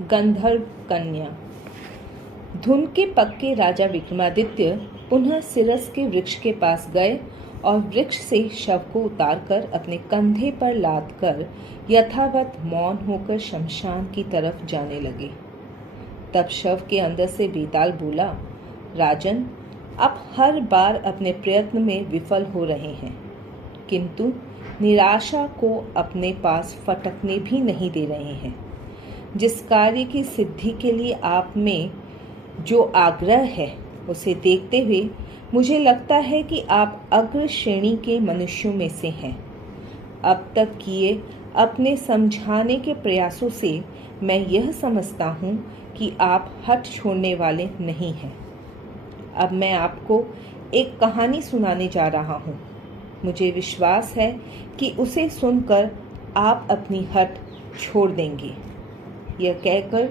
गंधर्व कन्या। धुन के पक्के राजा विक्रमादित्य पुनः सिरस के वृक्ष के पास गए और वृक्ष से शव को उतारकर अपने कंधे पर लाद कर यथावत मौन होकर शमशान की तरफ जाने लगे। तब शव के अंदर से बेताल बोला, राजन, आप हर बार अपने प्रयत्न में विफल हो रहे हैं, किंतु निराशा को अपने पास फटकने भी नहीं दे रहे हैं। जिस कार्य की सिद्धि के लिए आप में जो आग्रह है, उसे देखते हुए मुझे लगता है कि आप अग्र श्रेणी के मनुष्यों में से हैं। अब तक किए अपने समझाने के प्रयासों से मैं यह समझता हूँ कि आप हट छोड़ने वाले नहीं हैं। अब मैं आपको एक कहानी सुनाने जा रहा हूँ। मुझे विश्वास है कि उसे सुनकर आप अपनी हट छोड़ देंगे। यह कहकर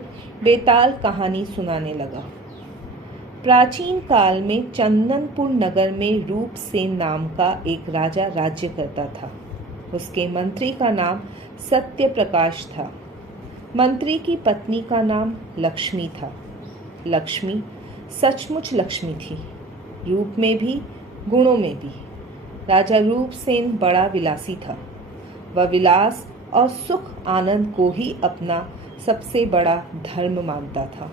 बेताल कहानी सुनाने लगा। प्राचीन काल में चंदनपुर नगर में रूपसेन नाम का एक राजा राज्य करता था। उसके मंत्री का नाम सत्यप्रकाश था। मंत्री की पत्नी का नाम लक्ष्मी था। लक्ष्मी सचमुच लक्ष्मी थी, रूप में भी गुणों में भी। राजा रूपसेन बड़ा विलासी था। वह विलास और सुख आनंद को ही अपना सबसे बड़ा धर्म मानता था।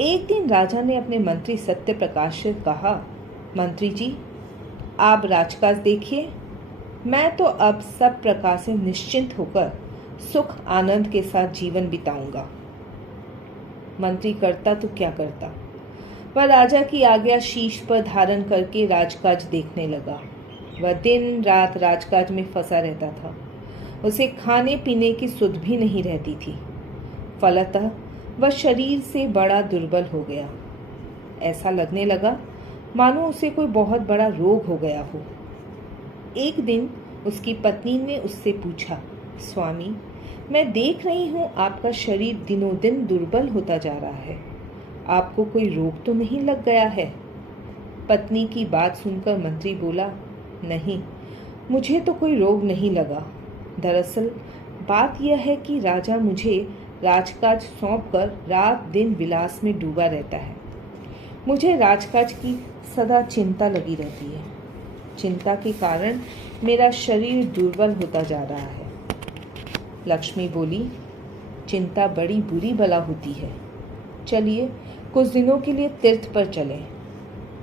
एक दिन राजा ने अपने मंत्री सत्यप्रकाश से कहा, मंत्री जी, आप राजकाज देखिए, मैं तो अब सब प्रकार से निश्चिंत होकर सुख आनंद के साथ जीवन बिताऊंगा। मंत्री करता तो क्या करता, वह राजा की आज्ञा शीश पर धारण करके राजकाज देखने लगा। वह दिन रात राजकाज में फंसा रहता था। उसे खाने पीने की सुध भी नहीं रहती थी। फलतः वह शरीर से बड़ा दुर्बल हो गया। ऐसा लगने लगा मानो उसे कोई बहुत बड़ा रोग हो गया हो। एक दिन उसकी पत्नी ने उससे पूछा, स्वामी, मैं देख रही हूँ आपका शरीर दिनों दिन दुर्बल होता जा रहा है। आपको कोई रोग तो नहीं लग गया है? पत्नी की बात सुनकर मंत्री बोला, नहीं, मुझे तो कोई रोग नहीं लगा। दरअसल बात यह है कि राजा मुझे राजकाज सौंपकर रात दिन विलास में डूबा रहता है। मुझे राजकाज की सदा चिंता लगी रहती है। चिंता के कारण मेरा शरीर दुर्बल होता जा रहा है। लक्ष्मी बोली, चिंता बड़ी बुरी बला होती है। चलिए कुछ दिनों के लिए तीर्थ पर चलें।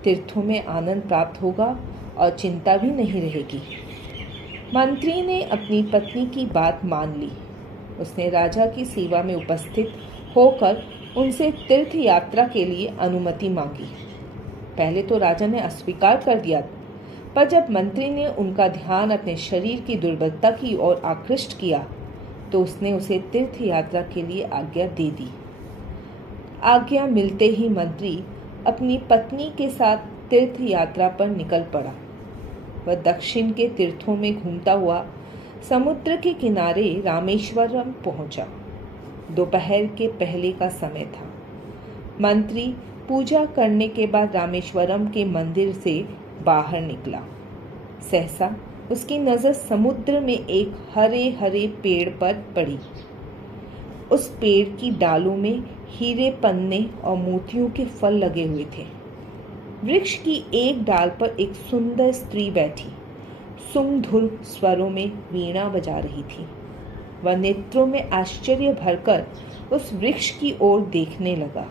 तीर्थों में आनंद प्राप्त होगा और चिंता भी नहीं रहेगी। मंत्री ने अपनी पत्नी की बात मान ली। उसने राजा की सेवा में उपस्थित होकर उनसे तीर्थ यात्रा के लिए अनुमति मांगी। पहले तो राजा ने अस्वीकार कर दिया, पर जब मंत्री ने उनका ध्यान अपने शरीर की दुर्बलता की ओर आकृष्ट किया, तो उसने उसे तीर्थ यात्रा के लिए आज्ञा दे दी। आज्ञा मिलते ही मंत्री अपनी पत्नी के साथ तीर्थ यात्रा पर निकल पड़ा। वह दक्षिण के तीर्थों में घूमता हुआ समुद्र के किनारे रामेश्वरम पहुंचा। दोपहर के पहले का समय था। मंत्री पूजा करने के बाद रामेश्वरम के मंदिर से बाहर निकला। सहसा उसकी नज़र समुद्र में एक हरे हरे पेड़ पर पड़ी। उस पेड़ की डालों में हीरे पन्ने और मोतियों के फल लगे हुए थे। वृक्ष की एक डाल पर एक सुंदर स्त्री बैठी सुमधुर स्वरों में वीणा बजा रही थी। वह नेत्रों में आश्चर्य भरकर उस वृक्ष की ओर देखने लगा।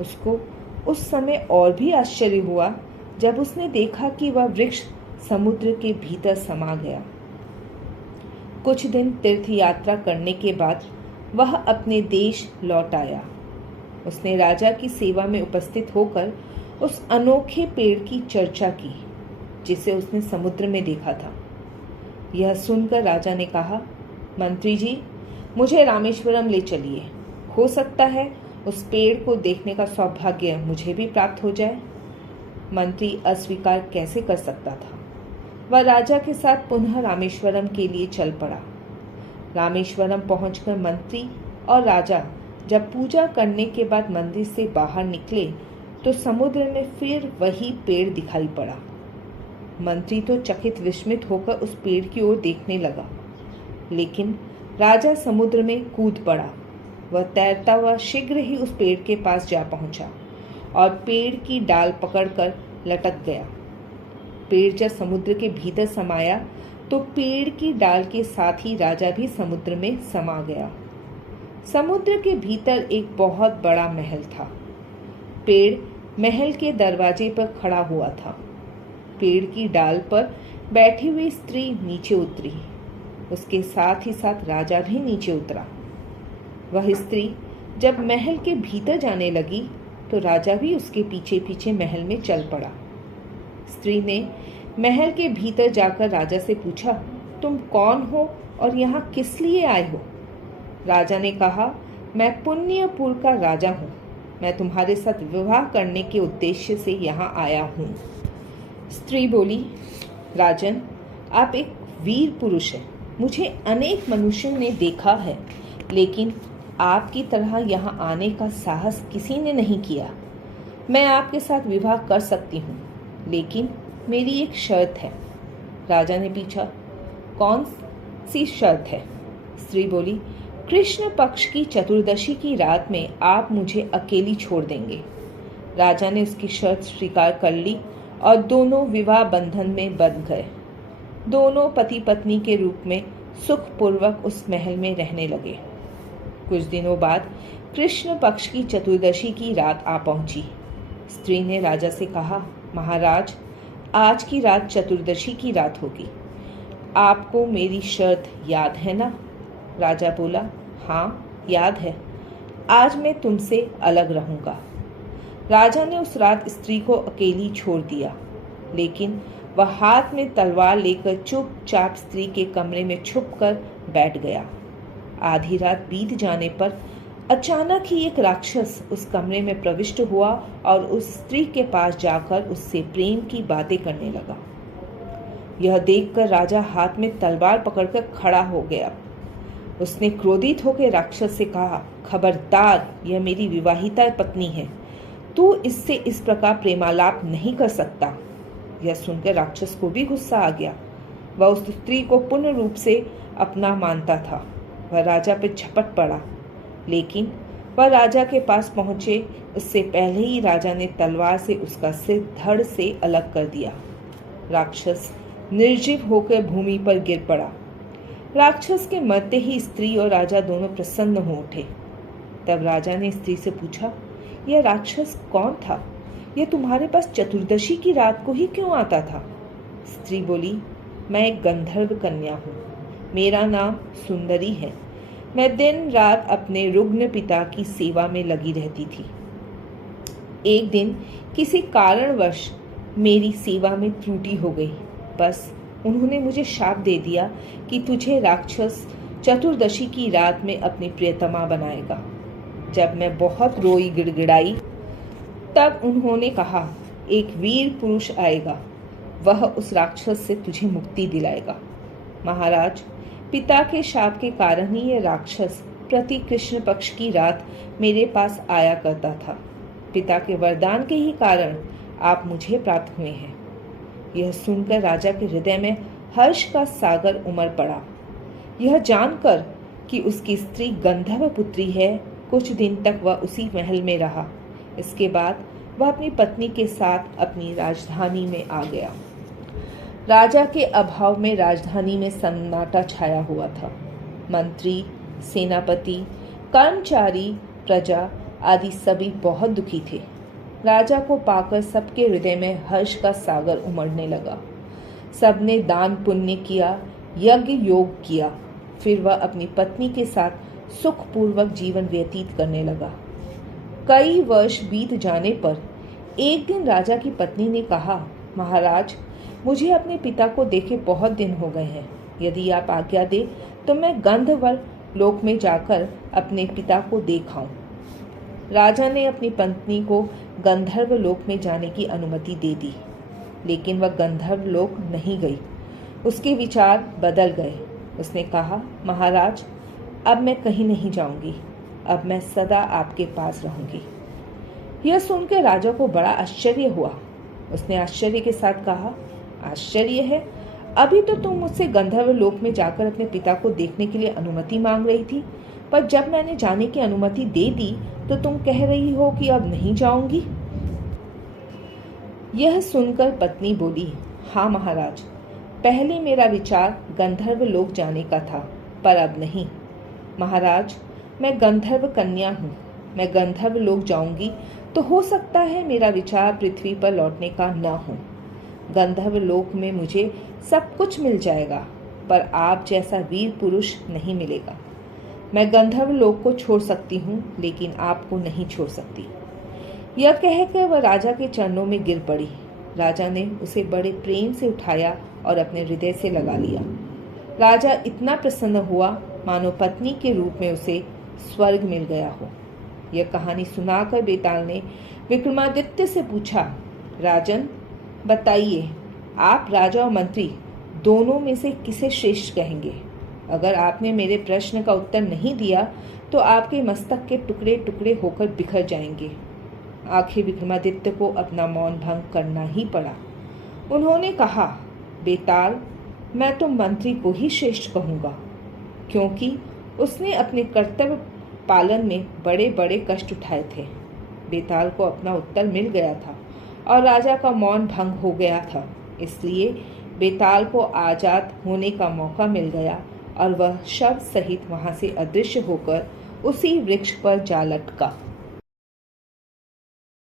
उसको उस समय और भी आश्चर्य हुआ जब उसने देखा कि वह वृक्ष समुद्र के भीतर समा गया। कुछ दिन तीर्थ यात्रा करने के बाद वह अपने देश लौट आया। उसने राजा की सेवा में उपस्थित होकर उस अनोखे पेड़ की चर्चा की जिसे उसने समुद्र में देखा था। यह सुनकर राजा ने कहा, मंत्री जी, मुझे रामेश्वरम ले चलिए। हो सकता है उस पेड़ को देखने का सौभाग्य मुझे भी प्राप्त हो जाए। मंत्री अस्वीकार कैसे कर सकता था। वह राजा के साथ पुनः रामेश्वरम के लिए चल पड़ा। रामेश्वरम पहुंचकर मंत्री और राजा जब पूजा करने के बाद मंदिर से बाहर निकले तो समुद्र में फिर वही पेड़ दिखाई पड़ा। मंत्री तो चकित विस्मित होकर उस पेड़ की ओर देखने लगा, लेकिन राजा समुद्र में कूद पड़ा। वह तैरता हुआ शीघ्र ही उस पेड़ के पास जा पहुंचा और पेड़ की डाल पकड़कर लटक गया। पेड़ जब समुद्र के भीतर समाया तो पेड़ की डाल के साथ ही राजा भी समुद्र में समा गया। समुद्र के भीतर एक बहुत बड़ा महल था। पेड़ महल के दरवाजे पर खड़ा हुआ था। पेड़ की डाल पर बैठी हुई स्त्री नीचे उतरी। उसके साथ ही साथ राजा भी नीचे उतरा। वह स्त्री जब महल के भीतर जाने लगी तो राजा भी उसके पीछे पीछे महल में चल पड़ा। स्त्री ने महल के भीतर जाकर राजा से पूछा, तुम कौन हो और यहाँ किस लिए आए हो? राजा ने कहा, मैं पुण्यपुर का राजा हूँ। मैं तुम्हारे साथ विवाह करने के उद्देश्य से यहाँ आया हूँ। स्त्री बोली, राजन, आप एक वीर पुरुष हैं। मुझे अनेक मनुष्यों ने देखा है, लेकिन आपकी तरह यहाँ आने का साहस किसी ने नहीं किया। मैं आपके साथ विवाह कर सकती हूँ, लेकिन मेरी एक शर्त है। राजा ने पूछा, कौन सी शर्त है? स्त्री बोली, कृष्ण पक्ष की चतुर्दशी की रात में आप मुझे अकेली छोड़ देंगे। राजा ने उसकी शर्त स्वीकार कर ली और दोनों विवाह बंधन में बंध गए। दोनों पति पत्नी के रूप में सुखपूर्वक उस महल में रहने लगे। कुछ दिनों बाद कृष्ण पक्ष की चतुर्दशी की रात आ पहुंची। स्त्री ने राजा से कहा, महाराज, आज की रात चतुर्दशी की रात होगी। आपको मेरी शर्त याद है ना? राजा बोला, हाँ, याद है। आज मैं तुमसे अलग रहूंगा। राजा ने उस रात स्त्री को अकेली छोड़ दिया, लेकिन वह हाथ में तलवार लेकर चुपचाप स्त्री के कमरे में छुपकर बैठ गया। आधी रात बीत जाने पर अचानक ही एक राक्षस उस कमरे में प्रविष्ट हुआ और उस स्त्री के पास जाकर उससे प्रेम की बातें करने लगा। यह देखकर राजा हाथ में तलवार पकड़कर खड़ा हो गया। उसने क्रोधित होकर राक्षस से कहा, खबरदार, यह मेरी विवाहिता पत्नी है। तू इससे इस प्रकार प्रेमालाप नहीं कर सकता। यह सुनकर राक्षस को भी गुस्सा आ गया। वह उस स्त्री को पूर्ण रूप से अपना मानता था। वह राजा पर झपट पड़ा, लेकिन वह राजा के पास पहुंचे उससे पहले ही राजा ने तलवार से उसका सिर धड़ से अलग कर दिया। राक्षस निर्जीव होकर भूमि पर गिर पड़ा। राक्षस के मरते ही स्त्री और राजा दोनों प्रसन्न हो उठे। तब राजा ने स्त्री से पूछा, यह राक्षस कौन था? यह तुम्हारे पास चतुर्दशी की रात को ही क्यों आता था? स्त्री बोली, मैं एक गंधर्व कन्या हूँ। मेरा नाम सुंदरी है। मैं दिन रात अपने रुग्ण पिता की सेवा में लगी रहती थी। एक दिन किसी कारणवश मेरी सेवा में त्रुटि हो गई। बस उन्होंने मुझे शाप दे दिया कि तुझे राक्षस चतुर्दशी की रात में अपनी प्रियतमा बनाएगा। जब मैं बहुत रोई गिड़गिड़ाई, तब उन्होंने कहा, एक वीर पुरुष आएगा, वह उस राक्षस से तुझे मुक्ति दिलाएगा। महाराज, पिता के शाप के कारण ही यह राक्षस प्रति कृष्ण पक्ष की रात मेरे पास आया करता था। पिता के वरदान के ही कारण आप मुझे प्राप्त हुए हैं। यह सुनकर राजा के हृदय में हर्ष का सागर उमड़ पड़ा। यह जानकर कि उसकी स्त्री गंधर्व पुत्री है, कुछ दिन तक वह उसी महल में रहा। इसके बाद वह अपनी पत्नी के साथ अपनी राजधानी में आ गया। राजा के अभाव में राजधानी में सन्नाटा छाया हुआ था। मंत्री, सेनापति, कर्मचारी, प्रजा आदि सभी बहुत दुखी थे। राजा को पाकर सबके हृदय में हर्ष का सागर उमड़ने लगा। सबने दान पुण्य किया, यज्ञ योग किया। फिर वह अपनी पत्नी के साथ सुखपूर्वक जीवन व्यतीत करने लगा। कई वर्ष बीत जाने पर एक दिन राजा की पत्नी ने कहा, महाराज, मुझे अपने पिता को देखे बहुत दिन हो गए हैं। यदि आप आज्ञा दे तो मैं गंधर्व लोक में जाकर अपने पिता को देख आऊं। राजा ने अपनी पत्नी को गंधर्व लोक में जाने की अनुमति दे दी, लेकिन वह गंधर्व लोक नहीं गई। उसके विचार बदल गए। उसने कहा, महाराज, अब मैं कहीं नहीं जाऊंगी। अब मैं सदा आपके पास रहूंगी। यह सुनकर राजा को बड़ा आश्चर्य हुआ। उसने आश्चर्य के साथ कहा, आश्चर्य है? अभी तो तुम मुझसे गंधर्व लोक में जाकर अपने पिता को देखने के लिए अनुमति मांग रही थी, पर जब मैंने जाने की अनुमति दे दी तो तुम कह रही हो कि अब नहीं जाऊंगी। यह सुनकर पत्नी बोली, हाँ महाराज, पहले मेरा विचार गंधर्व लोक जाने का था, पर अब नहीं। महाराज, मैं गंधर्व कन्या हूँ। मैं गंधर्व लोक जाऊंगी तो हो सकता है मेरा विचार पृथ्वी पर लौटने का न हो। गंधर्व लोक में मुझे सब कुछ मिल जाएगा, पर आप जैसा वीर पुरुष नहीं मिलेगा। मैं गंधर्व लोक को छोड़ सकती हूँ, लेकिन आपको नहीं छोड़ सकती। यह कहकर वह राजा के चरणों में गिर पड़ी। राजा ने उसे बड़े प्रेम से उठाया और अपने हृदय से लगा लिया। राजा इतना प्रसन्न हुआ मानो पत्नी के रूप में उसे स्वर्ग मिल गया हो। यह कहानी सुनाकर बेताल ने विक्रमादित्य से पूछा, राजन, बताइए, आप राजा और मंत्री दोनों में से किसे श्रेष्ठ कहेंगे? अगर आपने मेरे प्रश्न का उत्तर नहीं दिया तो आपके मस्तक के टुकड़े टुकड़े होकर बिखर जाएंगे। आखिर विक्रमादित्य को अपना मौन भंग करना ही पड़ा। उन्होंने कहा, बेताल, मैं तो मंत्री को ही श्रेष्ठ कहूँगा, क्योंकि उसने अपने कर्तव्य पालन में बड़े बड़े कष्ट उठाए थे। बेताल को अपना उत्तर मिल गया था और राजा का मौन भंग हो गया था, इसलिए बेताल को आज़ाद होने का मौका मिल गया और वह शव सहित वहां से अदृश्य होकर उसी वृक्ष पर जा लटका।